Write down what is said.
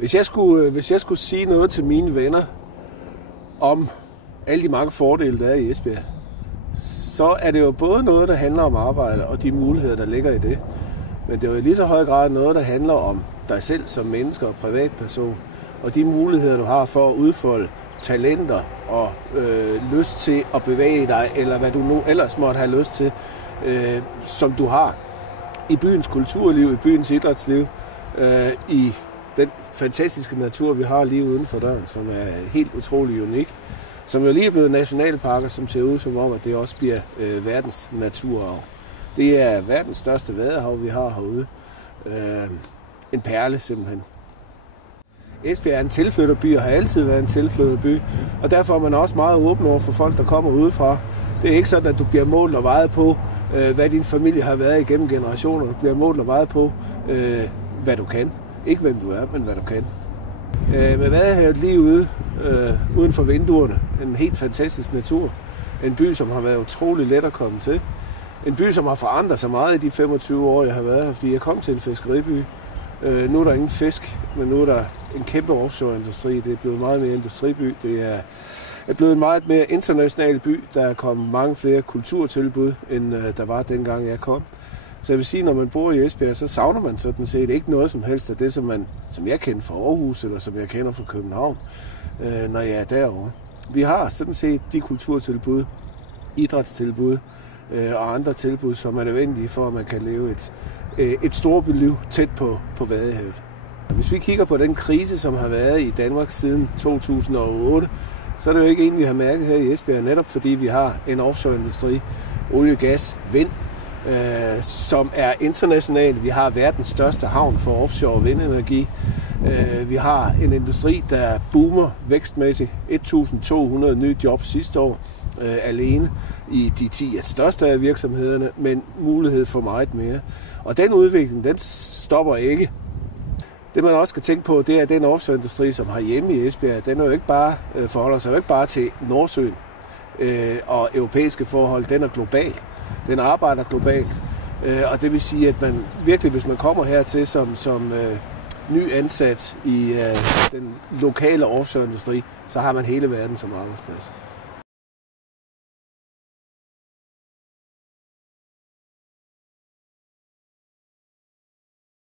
Hvis jeg skulle sige noget til mine venner om alle de mange fordele, der er i Esbjerg, så er det jo både noget, der handler om arbejde og de muligheder, der ligger i det. Men det er jo i lige så høj grad noget, der handler om dig selv som menneske og privatperson, og de muligheder, du har for at udfolde talenter og lyst til at bevæge dig, eller hvad du nu ellers måtte have lyst til, som du har i byens kulturliv, i byens idrætsliv, i den fantastiske natur, vi har lige uden for døren, som er helt utrolig unik, som jo lige er blevet nationalparker, som ser ud som om, at det også bliver verdens naturarv. Det er verdens største vadehav, vi har herude. En perle simpelthen. Esbjerg er en tilflytterby og har altid været en tilflytterby, og derfor er man også meget åben over for folk, der kommer udefra. Det er ikke sådan, at du bliver målt og vejet på, hvad din familie har været igennem generationer. Du bliver målt og vejet på, hvad du kan. Ikke hvem du er, men hvad du kan. Med Vadehavet lige ude, uden for vinduerne. En helt fantastisk natur. En by, som har været utrolig let at komme til. En by, som har forandret sig meget i de 25 år, jeg har været her, fordi jeg kom til en fiskeriby. Nu er der ingen fisk, men nu er der en kæmpe offshore-industri. Det er blevet meget mere industriby. Det er blevet en meget mere international by. Der er kommet mange flere kulturtilbud, end der var dengang jeg kom. Så jeg vil sige, når man bor i Esbjerg, så savner man sådan set ikke noget som helst af det, som jeg kender fra Aarhus, eller som jeg kender fra København, når jeg er derovre. Vi har sådan set de kulturtilbud, idrætstilbud og andre tilbud, som er nødvendige for, at man kan leve et storbyliv tæt på Vadehavet. Hvis vi kigger på den krise, som har været i Danmark siden 2008, så er det jo ikke en, vi har mærket her i Esbjerg, netop fordi vi har en offshore-industri, olie, gas, vind, som er international. Vi har verdens største havn for offshore vindenergi. Vi har en industri, der boomer vækstmæssigt. 1.200 nye jobs sidste år alene i de 10 største af virksomhederne, men mulighed for meget mere. Og den udvikling, den stopper ikke. Det man også skal tænke på, det er den offshore-industri, som har hjemme i Esbjerg. Den er jo ikke bare, forholder sig jo ikke bare til Nordsøen og europæiske forhold. Den er global. Den arbejder globalt. Og det vil sige, at man virkelig, hvis man kommer hertil som ny ansat i den lokale offshore-industri, så har man hele verden som arbejdsplads.